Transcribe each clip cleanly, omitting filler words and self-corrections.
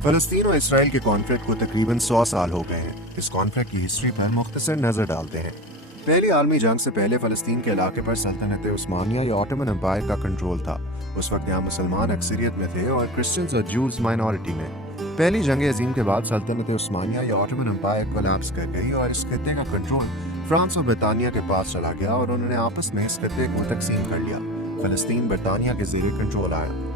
फलस्तीन और इसराइल के कॉन्फ्लिक्ट को तकरीबन 100 साल हो गए हैं। इस कॉन्फ्लिक्ट की हिस्ट्री पर मुख्तसर नजर डालते हैं। पहली आलमी जंग से पहले फलस्तीन के इलाके पर सल्तनत उस्मानिया या ऑटोमन एम्पायर का कंट्रोल था। उस वक्त यहाँ मुसलमान अक्सरियत में थे और क्रिश्चियंस और जूज माइनॉरिटी में। पहली जंग अजीम के बाद सल्तनत उस्मानिया या ऑटोमन एम्पायर कोलैप्स कर गई और इस खत्ते का कंट्रोल फ्रांस और बरतानिया के पास चला गया और उन्होंने आपस में इस खत्ते को तकसीम कर लिया। फलस्तीन बरतानिया के ज़रिए कंट्रोल आया।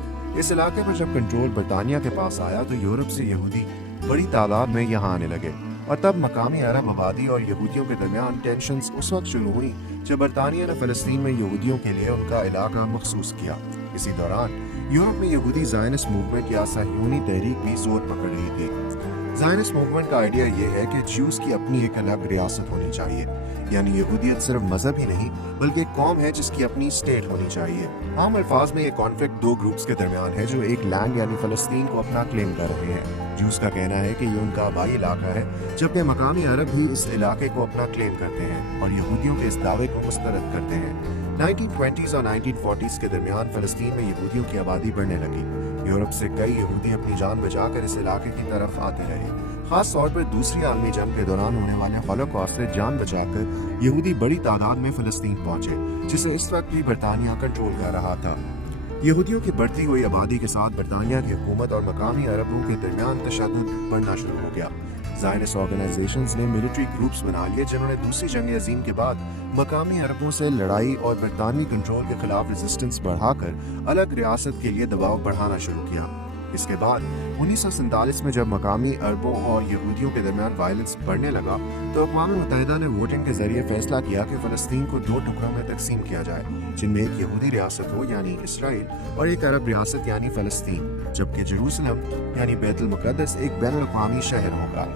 इस इलाके पर जब कंट्रोल बरतानिया के पास आया तो यूरोप से यहूदी बड़ी तादाद में यहाँ आने लगे और तब मकामी अरब आबादी और यहूदियों के दरमियान टेंशन्स उस वक्त शुरू हुई जब बरतानिया ने फ़लस्तीन में यहूदियों के लिए उनका इलाका मखसूस किया। इसी दौरान यूरोप में यहूदी ज़ायनिस्ट मूवमेंट या सहयूनी तहरीक भी जोर पकड़ रही थी। ज़ायनिस्ट मूवमेंट का आइडिया ये है कि ज्यूज़ की अपनी एक अलग रियासत होनी चाहिए, यानी यहूदियत सिर्फ मजहब ही नहीं बल्कि एक कौम है जिसकी अपनी स्टेट होनी चाहिए। आम अल्फाज में ये कॉन्फ्लिक्ट दो ग्रुप्स के दरमियान है जो एक लैंड यानी फ़लस्तीन को अपना क्लेम कर रहे हैं। ज्यूज़ का कहना है कि ये उनका आबाई इलाका है, जबकि मकामी अरब भी इस इलाके को अपना क्लेम करते हैं और यहूदियों के इस दावे को मुस्तरद करते हैं। 1920s और 1940s के दरमियान फ़लस्तीन में यहूदियों की आबादी बढ़ने लगी। यूरोप से कई यहूदी अपनी जान बचाकर इस इलाके की तरफ आते रहे। खास तौर पर दूसरी आलमी जंग के दौरान होने वाले हॉलोकॉस्ट से जान बचाकर यहूदी बड़ी तादाद में फ़लस्तीन पहुंचे, जिसे इस वक्त भी बरतानिया कंट्रोल कर रहा था। यहूदियों की बढ़ती हुई आबादी के साथ बरतानिया की हुकूमत और मकामी अरबों के दरमियान तशद्दुद बढ़ना शुरू हो गया। ज़ायनिस्ट ऑर्गेनाइजेशंस ने मिलिट्री ग्रुप्स बना लिए जिन्होंने दूसरी जंग अजीम के बाद मकामी अरबों से लड़ाई और बरतानवी कंट्रोल के खिलाफ रेजिस्टेंस बढ़ाकर अलग रियासत के लिए दबाव बढ़ाना शुरू किया। इसके बाद 1947 में जब मकामी अरबों और यहूदियों के दरमियान वायलेंस बढ़ने लगा तो अक़वाम मुत्तहिदा ने वोटिंग के जरिए फैसला किया कि फ़लस्तीन को दो टुकड़ों में तकसीम किया जाए, जिनमें एक यहूदी रियासत हो यानी इसराइल और एक अरब रियासत यानी फ़लस्तीन, जबकि जेरूसलम यानी बैतुल मुक़द्दस एक बैनुल-अक़वामी शहर होगा।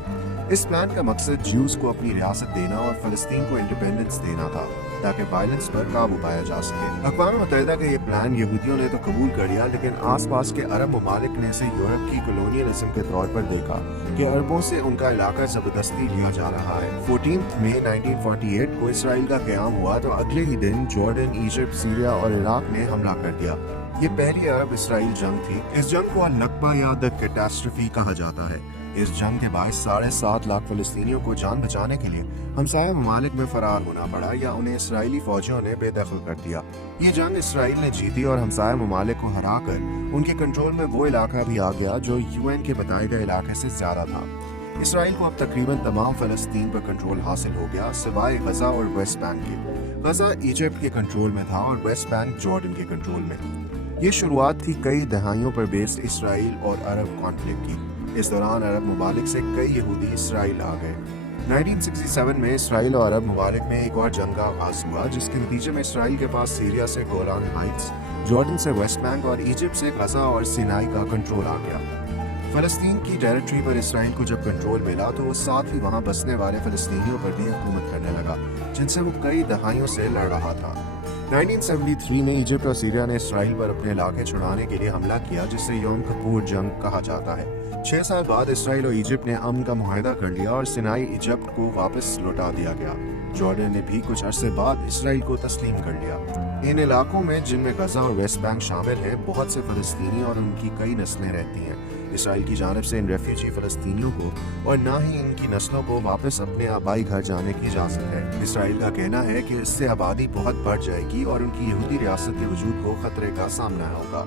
इस प्लान का मकसद ज्यूज़ को अपनी रियासत देना और फ़लस्तीन को इंडिपेंडेंस देना था ताकि वायलेंस पर काबू पाया जा सके। अक़वाम मुत्तहिदा का ये प्लान यहूदियों ने तो कबूल कर लिया, लेकिन आसपास के अरब ममालिक ने इसे यूरोप की कॉलोनियलिज्म के तौर पर देखा कि अरबों से उनका इलाका जबरदस्ती लिया जा रहा है। 14 मई 1948 को इसराइल का क़याम हुआ तो अगले ही दिन जॉर्डन, इजिप्ट, सीरिया और इराक ने हमला कर दिया। ये पहली अरब इसराइल जंग थी। इस जंग को अल-नक्बा या द कैटास्ट्रफी कहा जाता है। इस जंग के बायस 7.5 लाख फ़लस्तीनियों को जान बचाने के लिए हमसाया ममालिक में फरार होना पड़ा या उन्हें इसराइली फौजियों ने बेदखल कर दिया। ये जंग इसराइल ने जीती और हमसाया ममालिक को हराकर उनके कंट्रोल में वो इलाका भी आ गया जो यूएन के बताए गए इलाके से ज्यादा था। इसराइल को अब तकरीबन तमाम फ़लस्तीन पर कंट्रोल हासिल हो गया सिवाय गजा और वेस्ट बैंक के। गजा इजिप्ट के कंट्रोल में था और वेस्ट बैंक जॉर्डन के कंट्रोल में। ये शुरुआत थी कई दहाइयों पर बेस्ड इसराइल और अरब कॉन्फ्लिक्ट की। इस दौरान अरब ममालिक से कई यहूदी इसराइल आ गए। 1967 में इसराइल और अरब ममालिक में एक और जंग का आगाज हुआ, जिसके नतीजे में इसराइल के पास सीरिया से गोलान हाइट्स, जॉर्डन से वेस्ट बैंक और इजिप्ट से गजा और सिनाई का कंट्रोल आ गया। फ़लस्तीन की टेरिटरी पर इसराइल को जब कंट्रोल मिला तो वो साथ ही वहाँ बसने वाले फ़लस्तीनियों पर भी हुकूमत करने लगा, जिनसे वो कई दहाइयों से लड़ रहा था। 1973 में इजिप्ट और सीरिया ने इसराइल पर अपने इलाके छुड़ाने के लिए हमला किया, जिसे यौम किपुर जंग कहा जाता है। 6 साल बाद इसराइल और इजिप्ट ने अमन का मुआहदा कर लिया और सिनाई इजिप्ट को वापस लौटा दिया गया। जॉर्डन ने भी कुछ अरसे बाद इसराइल को तस्लीम कर लिया। इन इलाकों में, जिनमें गजा और वेस्ट बैंक शामिल हैं, बहुत से फ़लस्तीनी और उनकी कई नस्लें रहती हैं। इसराइल की जानिब से इन रेफ्यूजी फ़लस्तीनियों को और ना ही इनकी नस्लों को वापस अपने आबाई घर जाने की इजाज़त है। इसराइल का कहना है कि इससे आबादी बहुत बढ़ जाएगी और उनकी यहूदी रियासत के वजूद को खतरे का सामना होगा।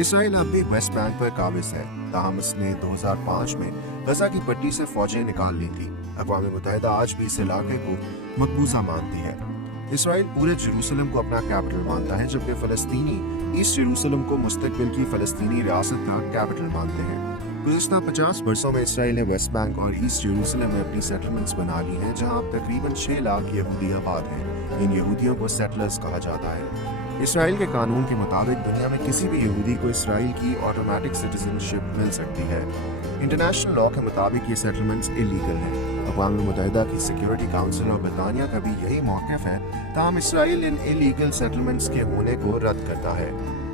इसराइल अब भी वेस्ट बैंक पर काबिज है, ताहम इसने 2005 में गजा की पट्टी से फौजें निकाल ली थी। अक़वाम मुत्तहिदा आज भी इस इलाके को मकबूजा मानती है। इसराइल पूरे जेरूसलम को अपना कैपिटल मानता है, जबकि फ़लस्तीनी ईस्ट जेरूसलम को मुस्तक़बिल की फ़लस्तीनी रियासत का कैपिटल मानते हैं। गुज़िश्ता 50 बरसों में इसराइल ने वेस्ट बैंक और ईस्ट जेरूसलम में अपनी सेटलमेंट्स बना ली हैं, जहां अब तकरीबन 6 लाख यहूदी आबाद हैं। इन यहूदियों को सेटलर्स कहा जाता है। इसराइल के कानून के मुताबिक दुनिया में किसी भी यहूदी को इसराइल की ऑटोमेटिक सिटीजनशिप मिल सकती है। इंटरनेशनल लॉ के मुताबिक ये सेटलमेंट्स इलीगल हैं। अक़वाम मुत्तहिदा की सिक्योरिटी काउंसिल और बरतानिया का भी यही मौक़िफ़ है, ताहम इसराइल इन इलीगल सेटलमेंट्स के होने को रद्द करता है।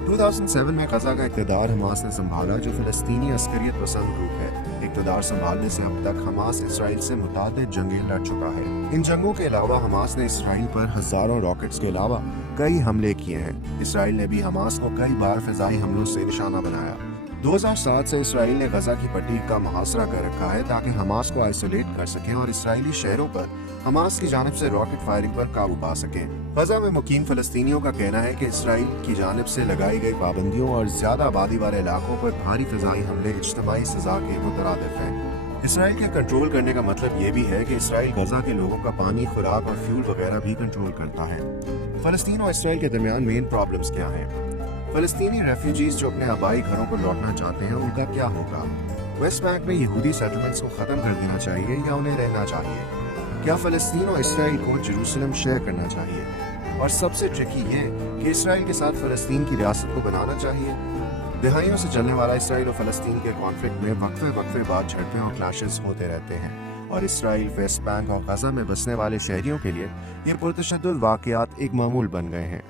2007 में गजा का इक़्तिदार हमास ने संभाला, जो फ़लस्तीनी अस्करियत पसंद ग्रुप है। इक़्तिदार संभालने से अब तक हमास इसराइल से मुतादिद जंगें लड़ चुका है। इन जंगों के अलावा हमास ने इसराइल पर हज़ारों रॉकेट्स के अलावा कई हमले किए हैं। इसराइल ने भी हमास को कई बार फ़िज़ाई हमलों से निशाना बनाया। 2007 से इसराइल ने गजा की पट्टी का मुहासरा कर रखा है ताकि हमास को आइसोलेट कर सकें और इसराइली शहरों पर हमास की जानिब से रॉकेट फायरिंग पर काबू पा सकें। गजा में मुकीम फलस्तीनियों का कहना है कि इसराइल की जानिब से लगाई गई पाबंदियों और ज्यादा आबादी वाले इलाकों पर भारी फिजाई हमले इज्तिमाई सजा के मुतरादिफ हैं। इसराइल के कंट्रोल करने का मतलब ये भी है कि इसराइल गजा के लोगों का पानी, खुराक और फ्यूल वगैरह भी कंट्रोल करता है। फलस्तीन और इसराइल के दरमियान मेन प्रॉब्लम्स क्या हैं? फलस्तीनी रेफ्यूजीज जो अपने आबाई घरों को लौटना चाहते हैं उनका क्या होगा? वेस्ट बैंक में यहूदी सेटलमेंट्स को खत्म कर देना चाहिए या उन्हें रहना चाहिए? क्या फलस्तीन और इसराइल को जेरूसलम शेयर करना चाहिए? और सबसे ट्रिकी ये कि इसराइल के साथ फलस्तीन की रियासत को बनाना चाहिए। दहाइयों से चलने वाला इसराइल और फलस्तीन के कॉन्फ्लिक्ट में वक्फे बाद झड़पें और क्लैशेस होते रहते हैं और इसराइल, वेस्ट बैंक और गजा में बसने वाले शहरियों के लिए ये पुरतशद्दुद वाक़यात एक मामूल बन गए हैं।